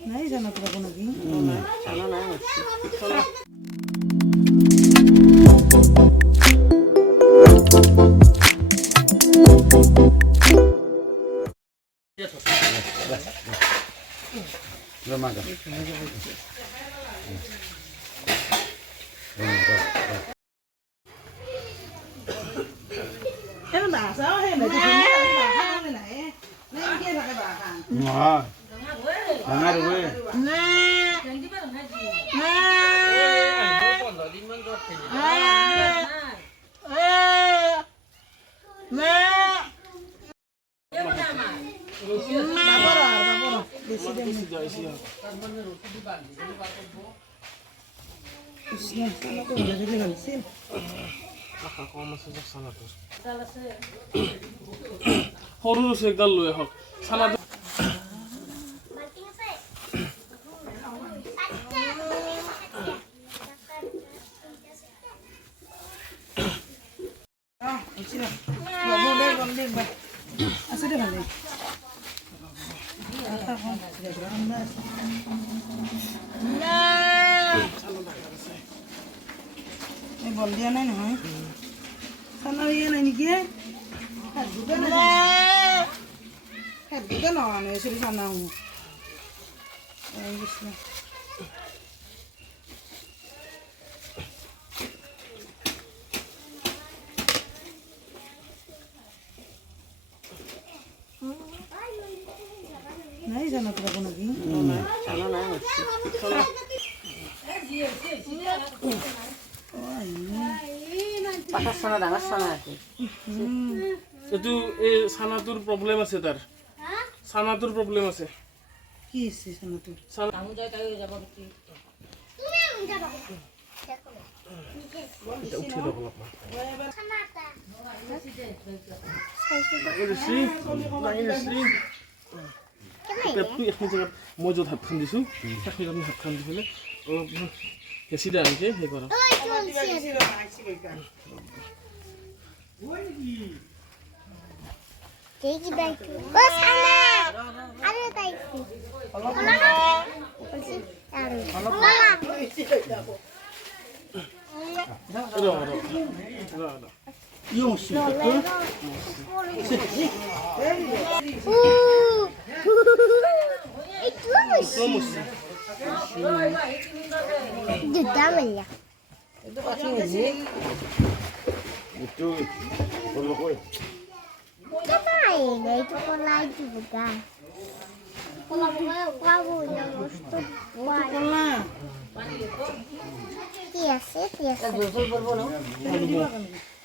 নাই জানা তোরা কোনো কি জানো না em bà sao hay là cái này này này này kia là cái bà hàng Jangan gue. Horus ekdal loe hok. Sana বল দিয়া নাই নহয় খানা ইয়ে নাই নেকি দুটা নাই দুটা নহয় এসে খানা হো নাই জানা তোরা কোনো কি জানো না পাতা সোনা ডাঙৰ সোনা আছে এটো এই সানাটোৰ প্ৰব্লেম আছে তাৰ সানাটোৰ প্ৰব্লেম আছে কি আছে জানা তোর মই য'ত হাত খান দিছোঁ সেইখিনি আমি হাত খান দি পেলাই অলপ হেঁচি দিয়া এনেকৈ সেই কৰক Itu kalau kue. Itu pola itu bukan. Pola punya gusto. কলা Iya sih.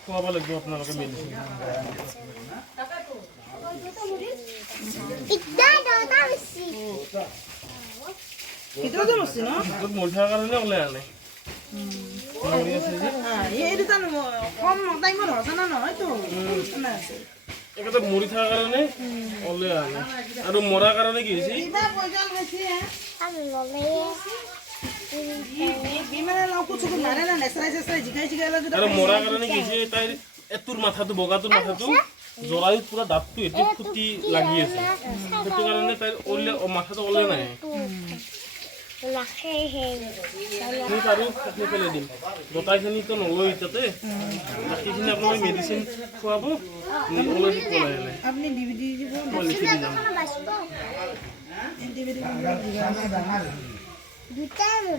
খুৱাব লাগিব আপোনালোকে medicine Ida dong tahu sih. itu aja mesti no য'ত মৰি থকাৰ কাৰণে ওলাই আনে মৰি আছে যে এইটো জানো কম টাইমত হৈছে না নহয় তো না আছে একেটা মৰি থকাৰ কাৰণে ওলাই আনে আৰু মৰাৰ কাৰণে কি হৈছে কিবা পয়সা হৈছে Kamu boleh. বিমানে লাও কিছু মানে না নেসরাই সেসরাই জিগাই জিগাই লাগে আৰু মৰাৰ কাৰণে কি হৈছে তাইৰ এটোৰ মাথাটো বগাটোৰ মাথাটো জৰায়ুত পুৰা দাঁতটো এটি ফুটি লাগি আছে সেইটো কাৰণে তাইৰ ওলে মাথাটো ওলাই নাই আমি আৰু কাটি পেলাই দিম গোটাইখিনিতো নলয় তাতে বাকীখিনি আপোনালোকে মেডিচিন খুৱাব ওলাই দিব লাগে আপনি ডিভিডি দিব মই লিখি দি যাম ডিভিডি Duta mu.